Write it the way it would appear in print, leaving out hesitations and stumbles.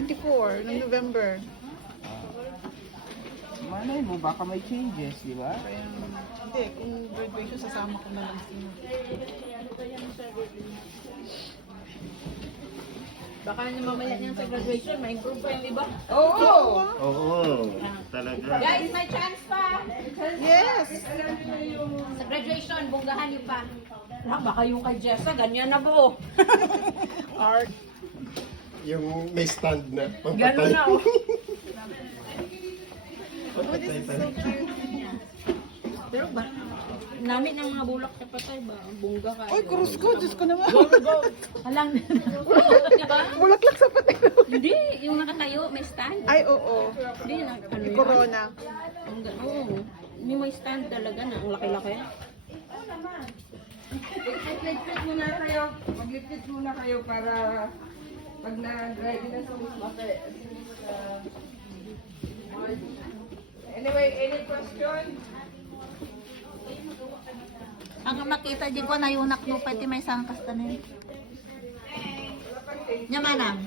24 ng November. Malay mo, baka may changes, di ba? Kaya, hindi, kung graduation, sasama ko na lang sila. Baka na mamaya niyan sa graduation, may improve pa yung iba. Oo! Oo, talaga. Guys, may chance pa! Yes! Sa graduation, bunggahan niyo pa. Baka yung kay Jessa, ganyan na po. Art. Yung may stand na. Ganun na, oh. Oh, this is so cute. Pero ba, namin ang mga bulak sa patay ba? Bungga ka. Oy, krus ko, Diyos ko naman. Alang, diba? Bulaklak sa pati. Hindi, yung nakatayo, may stand. Ay, oo. Hindi, ano yun? Corona. Oo. Hindi may stand talaga na, ang laki-laki. Mag-lipit muna kayo. Mag-lipit muna kayo para pag na-ready na sa musmate. Anyway, any question? Ang makita di ko na yunak no pati may sangkas tanin. Nyamanang.